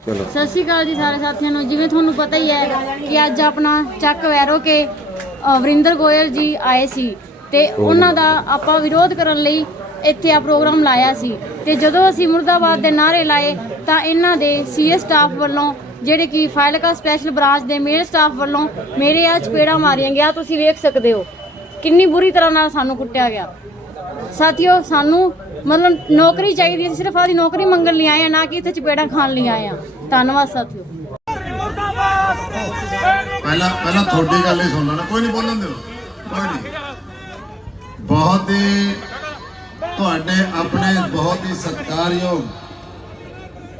ਸਤਿ ਸ਼੍ਰੀ ਅਕਾਲ ਜੀ ਸਾਰੇ ਸਾਥੀਆਂ ਨੂੰ। ਜਿਵੇਂ ਤੁਹਾਨੂੰ ਪਤਾ ਹੀ ਹੈ ਕਿ ਅੱਜ ਆਪਣਾ ਚੱਕ ਵੈਰੋ ਕੇ ਅ, ਵਰਿੰਦਰ ਗੋਇਲ ਜੀ ਆਏ ਸੀ ਤੇ ਉਹਨਾਂ ਦਾ ਆਪਾਂ ਵਿਰੋਧ ਕਰਨ ਲਈ ਇੱਥੇ ਆ ਪ੍ਰੋਗਰਾਮ ਲਾਇਆ ਸੀ। ਤੇ ਜਦੋਂ ਅਸੀਂ ਮੁਰਦਾਬਾਦ ਦੇ ਨਾਰੇ ਲਾਏ ਤਾਂ ਇਹਨਾਂ ਦੇ ਸੀਐਸ ਸਟਾਫ ਵੱਲੋਂ ਜਿਹੜੇ ਕਿ ਫਾਇਲਕਾ ਸਪੈਸ਼ਲ ਬ੍ਰਾਂਚ ਦੇ ਮੇਨ ਸਟਾਫ ਵੱਲੋਂ ਮੇਰੇ ਆ ਚਪੇੜਾਂ ਮਾਰੀਆਂ ਗਿਆ। ਤੁਸੀਂ ਵੇਖ ਸਕਦੇ ਹੋ। ਕਿੰਨੀ ਬੁਰੀ ਤਰ੍ਹਾਂ ਨਾਲ ਸਾਨੂੰ ਕੁੱਟਿਆ ਗਿਆ। ਸਾਥੀਓ ਸਾਨੂੰ ਮਤਲਬ ਨੌਕਰੀ ਚਾਹੀਦੀ ਹੈ ਸਿਰਫ ਆਦੀ ਨੌਕਰੀ ਮੰਗਣ ਲਈ ਆਏ ਆ ਨਾ ਕਿ ਇੱਥੇ ਚਪੇੜਾਂ ਖਾਣ ਲਈ ਆਏ ਆ। ਧੰਨਵਾਦ ਸਾਥੀਓ। ਪਹਿਲਾਂ ਪਹਿਲਾਂ ਤੁਹਾਡੀ ਗੱਲ ਹੀ ਸੁਣ ਲੈਣਾ। ਕੋਈ ਨਹੀਂ ਬੋਲਣ ਦਿਓ। ਕੋਈ ਨਹੀਂ। ਬਹੁਤ ਹੀ ਤੁਹਾਡੇ ਆਪਣੇ ਬਹੁਤ ਹੀ ਸਤਿਕਾਰਯੋਗ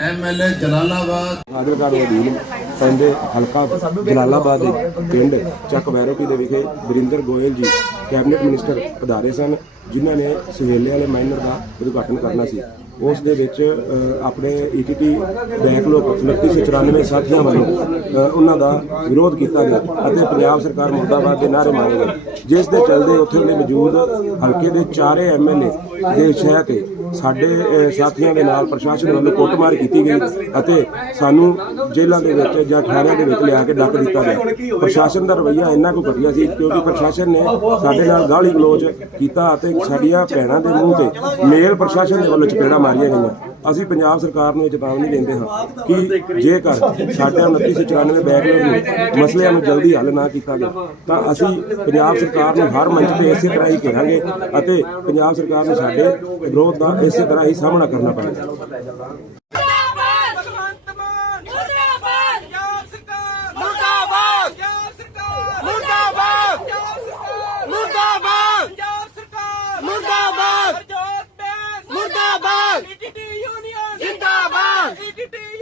ਐਮਐਲਏ ਜਲਾਲਾਬਾਦ। ਦੇ ਅਧੀਨ ਪੈਂਦੇ ਹਲਕਾ ਜਲਾਲਾਬਾਦ ਦੇ ਪਿੰਡ ਚੱਕ ਵੈਰੋਪੀ ਦੇ ਵਿਖੇ ਵਰਿੰਦਰ ਗੋਇਲ ਜੀ ਕੈਬਨਿਟ ਮਿਨਿਸਟਰ ਪਧਾਰੇ ਸਨ ਜਿਨ੍ਹਾਂ ਨੇ ਸੁਹੇਲੇ ਵਾਲੇ ਮਾਈਨਰ ਦਾ ਉਦਘਾਟਨ ਕਰਨਾ ਸੀ। ਉਸ ਦੇ ਵਿੱਚ ਅ, ਆਪਣੇ ਈਟੀਟੀ ਬੈਕਲੋਗ 2994 ਸਾਥੀਆਂ ਵੱਲੋਂ ਉਹਨਾਂ ਦਾ ਵਿਰੋਧ ਕੀਤਾ ਗਿਆ ਅਤੇ ਪੰਜਾਬ ਸਰਕਾਰ ਮੁਰਦਾਬਾਦ ਦੇ ਨਾਅਰੇ ਮਾਰੇ ਗਏ। ਜਿਸ ਦੇ ਚੱਲਦੇ ਉੱਥੇ ਦੇ ਮੌਜੂਦ ਹਲਕੇ ਦੇ ਚਾਰੇ ਐਮਐਲਏ ਦੇ ਸ਼ਹਿ ਤੇ ਸਾਡੇ ਸਾਥੀਆਂ ਦੇ ਨਾਲ ਪ੍ਰਸ਼ਾਸਨ ਵੱਲੋਂ ਕੁੱਟਮਾਰ ਕੀਤੀ ਗਈ ਅਤੇ ਸਾਨੂੰ ਜੇਲ੍ਹਾਂ ਦੇ ਵਿੱਚ ਜਾਂ ਥਾਣਿਆਂ ਦੇ ਵਿੱਚ ਲਿਆ ਕੇ ਡੱਕ ਦਿੱਤਾ ਗਿਆ। ਪ੍ਰਸ਼ਾਸਨ ਦਾ ਰਵੱਈਆ ਇੰਨਾ ਕੁ ਘਟੀਆ ਸੀ ਕਿਉਂਕਿ ਪ੍ਰਸ਼ਾਸਨ ਨੇ ਸਾਡੇ ਸਾਡੇ ਨਾਲ ਗਾਲੀ ਗਲੋਚ ਕੀਤਾ ਅਤੇ ਸਾਡੀਆਂ ਭੈਣਾਂ ਦੇ ਮੂੰਹ ਤੇ ਮੇਲ ਪ੍ਰਸ਼ਾਸਨ ਦੇ ਵੱਲੋਂ ਚਪੇੜਾਂ ਮਾਰੀਆਂ ਗਈਆਂ। ਅਸੀਂ ਪੰਜਾਬ ਸਰਕਾਰ ਨੂੰ ਇਹ ਚੇਤਾਵਨੀ ਦਿੰਦੇ ਹਾਂ ਕਿ ਜੇਕਰ ਸਾਡੇ 2994 ਬੈਕਲੌਗ ਨੂੰ ਮਸਲਿਆਂ ਨੂੰ ਜਲਦੀ ਹੱਲ ਨਾ ਕੀਤਾ ਗਿਆ, ਤਾਂ ਅਸੀਂ ਪੰਜਾਬ ਸਰਕਾਰ ਨੂੰ ਹਰ ਮੰਚ ਤੇ ਇਸੇ ਤਰ੍ਹਾਂ ਹੀ ਘੇਰਾਂਗੇ ਅਤੇ ਪੰਜਾਬ ਸਰਕਾਰ ਨੂੰ ਸਾਡੇ ਵਿਰੋਧ ਦਾ ਇਸੇ ਤਰ੍ਹਾਂ ਹੀ ਸਾਹਮਣਾ ਕਰਨਾ ਪਵੇਗਾ।